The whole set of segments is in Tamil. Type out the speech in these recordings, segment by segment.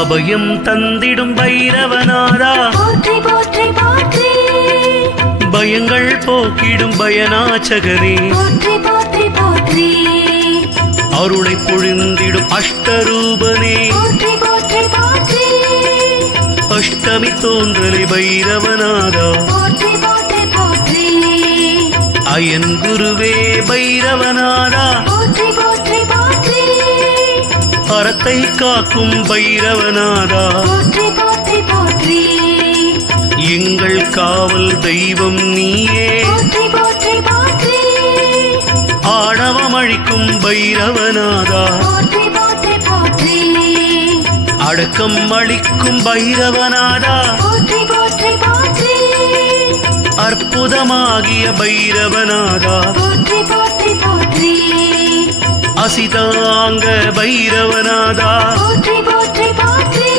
அபயம் தந்திடும் பைரவநாதா போற்றி போற்றி போற்றி. பயங்கள் போக்கிடும் பயநாச்சகரே போற்றி போற்றி போற்றி. அருளை பொழிந்திடும் அஷ்டரூபனே போற்றி போற்றி போற்றி. அஷ்டமி தோன்றலை பைரவநாதா போற்றி போற்றி போற்றி. அயன் குருவே பைரவநாதா போற்றி போற்றி போற்றி. அறத்தை காக்கும் பைரவநாதா போற்றி போற்றி போற்றி. எங்கள் காவல் தெய்வம் நீயே போற்றி போற்றி போற்றி. ஆணவம் அழிக்கும் பைரவநாதா போற்றி போற்றி போற்றி. அடக்கம் அளிக்கும் பைரவநாதா போற்றி போற்றி போற்றி. அற்புதமாகிய பைரவநாதா போற்றி போற்றி போற்றி. அசிதாங்க பைரவநாதா போற்றி போற்றி போற்றி.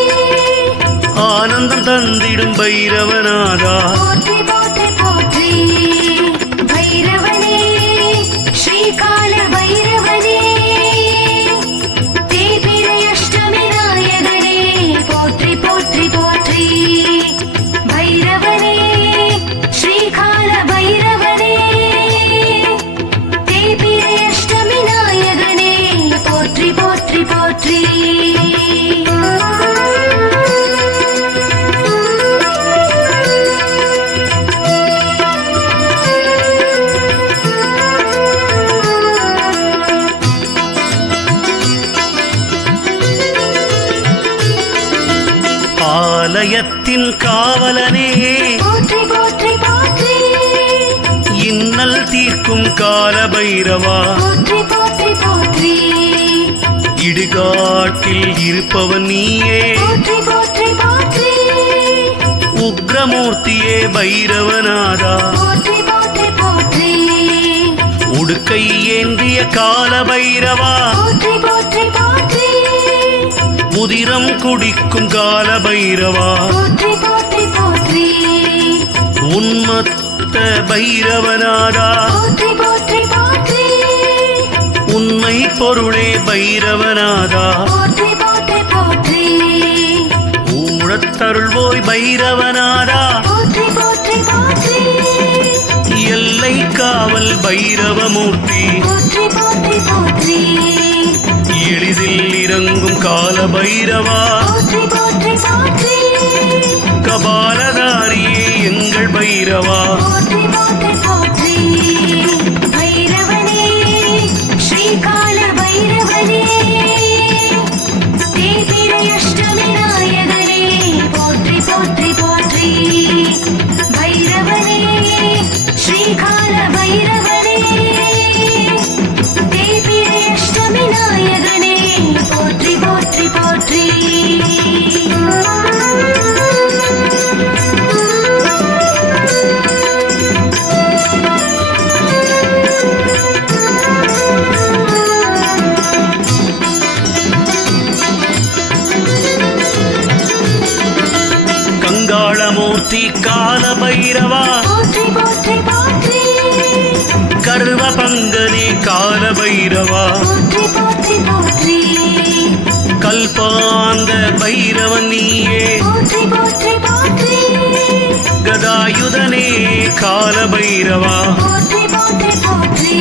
ஆனந்தம் தந்திடும் பைரவநாதா போற்றி போற்றி போற்றி. பைரவனே ஸ்ரீகால பைரவனே தேய்பிறை அஷ்டமி நாயகனே போற்றி போற்றி போற்றி. பைரவனே ஸ்ரீகால பைரவனே தேய்பிறை அஷ்டமி நாயகனே போற்றி போற்றி போற்றி. ஆலயத்தின் காவலனே போற்றி போற்றி போற்றி. இன்னல் தீர்க்கும் கால பைரவா போற்றி போற்றி போற்றி. இடுகாட்டில் இருப்பவன் நீயே போற்றி போற்றி போற்றி. உக்ரமூர்த்தியே பைரவநாதா போற்றி போற்றி போற்றி. உடுக்கை ஏந்திய கால பைரவா போற்றி போற்றி போற்றி. உதிரம் குடிக்கும் கால பைரவா போற்றி போற்றி போற்றி. உன்மத்த பைரவநாதா போற்றி போற்றி போற்றி. உண்மை பொருளே பைரவநாதா போற்றி போற்றி போற்றி. ஊழத்தருள்வோய் பைரவநாதா போற்றி போற்றி போற்றி. எல்லை காவல் பைரவமூர்த்தி போற்றி போற்றி போற்றி. எளிதில் இறங்கும் கால பைரவா போற்றி போற்றி போற்றி. கபாலதாரியே எங்கள் பைரவா போற்றி போற்றி போற்றி. பைரவனே ஸ்ரீகால பைரவனே தேய்பிறை அஷ்டமி நாயகனே போற்றி போற்றி போற்றி. பைரவனே ஸ்ரீகால பைரவனே தேய்பிறை அஷ்டமி நாயகனே போற்றி போற்றி போற்றி. கங்காளமூர்த்தி கால பைரவா போற்றி போற்றி போற்றி. கர்வ பங்கனே கால பைரவா போற்றி போற்றி போற்றி. கல்பாந்த பைரவன் நீயே போற்றி போற்றி போற்றி. கதாயுதனே கால பைரவா போற்றி போற்றி போற்றி.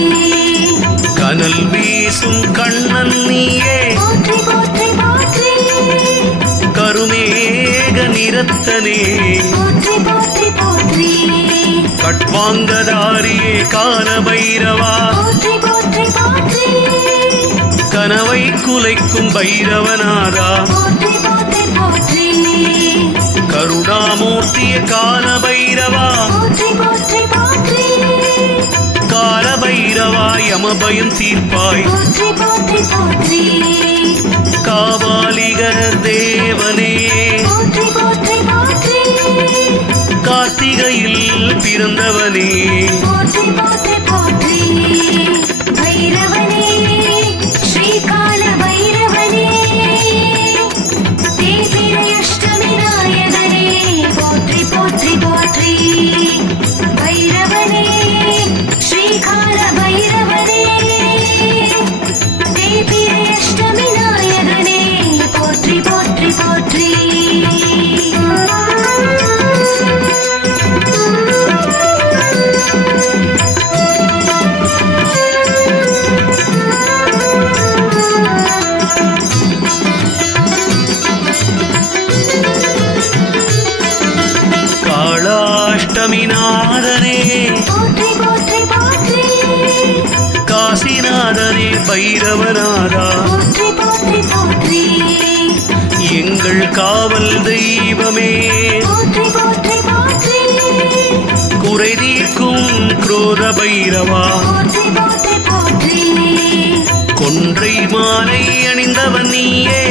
கனல் வீசும் கண்ணன் நீயே போற்றி போற்றி போற்றி. கருமேக நிறத்தனே போற்றி போற்றி போற்றி. கட்வாங்கதாரியே கால பைரவா போற்றி போற்றி போற்றி. கனவை குலைக்கும் பைரவநாதா போற்றி போற்றி போற்றி. கருணாமூர்த்திய கால பைரவா போற்றி போற்றி போற்றி. கால பைரவா யமபயம் தீர்ப்பாய் போற்றி போற்றி போற்றி. காபாலிகர தேவனே போற்றி போற்றி போற்றி. கார்த்திகையில் பிறந்தவனே போற்றி போற்றி போற்றி. பைரவனே ஸ்ரீகால பைரவனே தேய்பிறை அஷ்டமி நாயகனே போற்றி போற்றி போற்றி. பைரவனே ஸ்ரீகால பைரவனே தேய்பிறை அஷ்டமி நாயகனே போற்றி போற்றி போற்றி. பைரவநாதா போற்றி போற்றி போற்றி எங்கள் காவல் தெய்வமே போற்றி போற்றி போற்றி குறை தீர்க்கும் குரோத பைரவா போற்றி போற்றி போற்றி கொன்றை மாலை அணிந்தவன் நீயே